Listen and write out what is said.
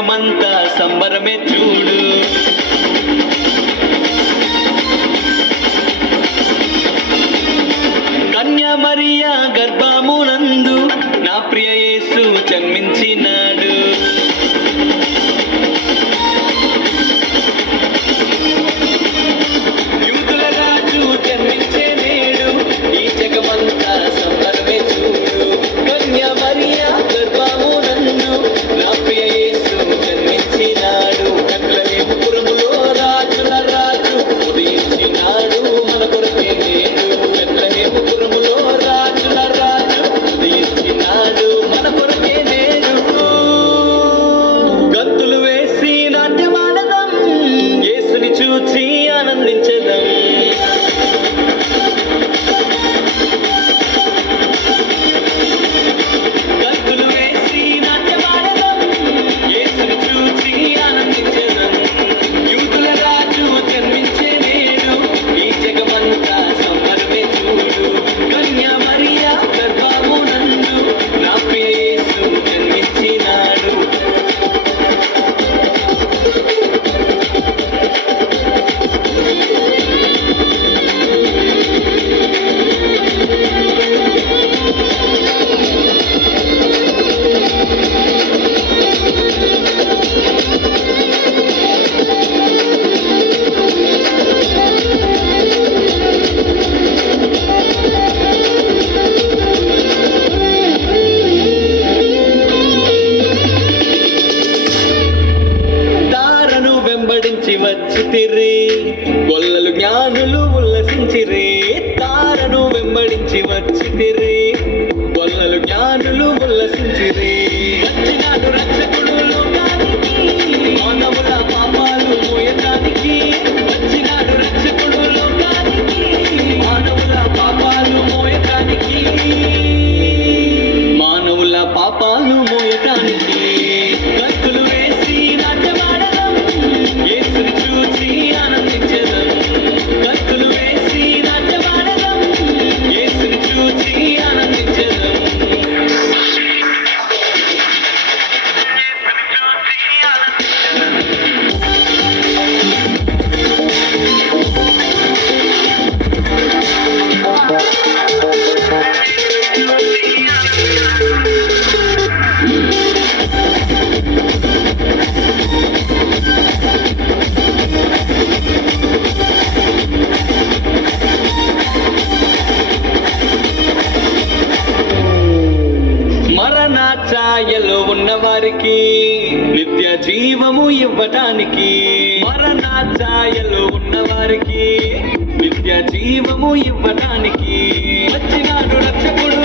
జగమంతా సంబరమే చూడు. కన్యా మరియా గర్భమునందు నా ప్రియ యేసు జన్మించినాడు. యూదుల రాజు జన్మించే నేడు ఈ జగమంతా సంబరమే చూడు. కన్యా మరియా గర్భమునందు నా ప్రియ యేసు జన్మించినాడు. బెత్లెహేముపురములో రాజుల రాజు ఉదయించినాడు మన కొరకే నేడు. బెత్లెహేముపురములో రాజుల రాజు ఉదయించినాడు మన కొరకే నేడు. గంతులు వేసి నాట్యమాడదాం, యేసుని చూచి ఆనందించదాం. గంతులు వేసి నాట్యమాడదాం, యేసుని చూచి ఆనందించదాం. యూదుల రాజు జన్మించే నేడు ఈ జగమంతా సంబరమే చూడు. కన్యా మరియా గర్భమునందు నా ప్రియ యేసు జన్మించినాడు. తారను వెంబడించి వచ్చితిరి, గొల్లలు జ్ఞానులు ఉల్లసించిరి. తారను వెంబడించి వచ్చితిరి, గొల్లలు జ్ఞానులు ఉల్లసించిరి. వచ్చినాడు రక్షకుడు లోకానికి, మానవుల పాపాలు మోయటానికి. వచ్చినాడు రక్షకుడు లోకానికి, మానవుల పాపాలు మోయటానికి. మానవుల పాపాలు మోయటానికి. గంతులు వేసి నాట్యమాడదాం, యేసుని చూచి ఆనందించదాం. గంతులు వేసి నాట్యమాడదాం, యేసుని చూచి ఆనందించదాం. మరణ ఛాయలో ఉన్నవారికి నిత్య జీవము ఇవ్వటానికి. మరణ ఛాయలో ఉన్నవారికి నిత్య జీవము ఇవ్వటానికి వచ్చినాడు రక్షకుడు